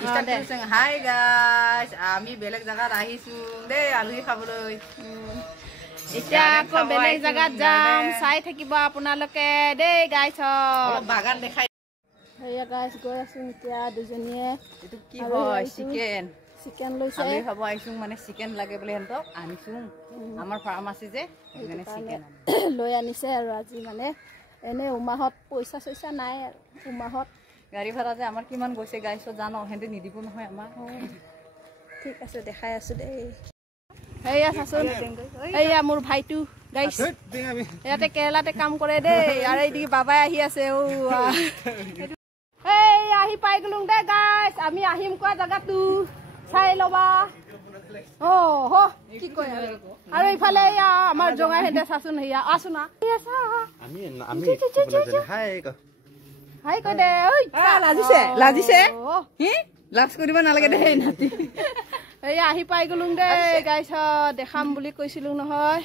hi guys আমি বেলেগ জায়গাত আহিছো দেই আলহী খাবলৈ এতিয়া আকৌ বেলেগ জায়গাত যাম চাই থাকিব আপোনালোকে দেই গাইছ বাগান দেখাই হেয়া গাইছ গৈ আছো এতিয়া দুজনীয়ে এইটো কি হয় চিকেন চিকেন লৈছে আমি খাব আহিছো মানে চিকেন লাগে বুলি হেঁতক আনিছো আমাৰ ফাৰ্ম আছে যে মানে চিকেন লৈ আনিছে আৰু আজি মানে এনে উমাহত পইচা চইচা নাই আৰু উমাহত গাড়ী ভাড়া যে আমাৰ কিমান গৈছে গাইছ জানো হেঁতে নিদিব নহয় আমাৰ ঠিক আছে দেখাই আছো দেই হেয়া চাচোন এইয়া মোৰ ভাইটো গাইছ ইয়াতে কেৰেলাতে কাম কৰে দেই আৰু এইদিকে বাবাই আহি আছে এই আহি পাই গলো দে গাইছ আমি আহিম কোৱা জাগাটো চাই লবা কি কয় আৰু ইফালে আমাৰ জঙাই হেঁতে চাচোন হেয়া আছো না হাই কৈ দে লাজিছে লাজ কৰিব নালাগে দে নাতি এইয়া আহি পাই গলো দে গাইছ দেখাম বুলি কৈছিলো নহয়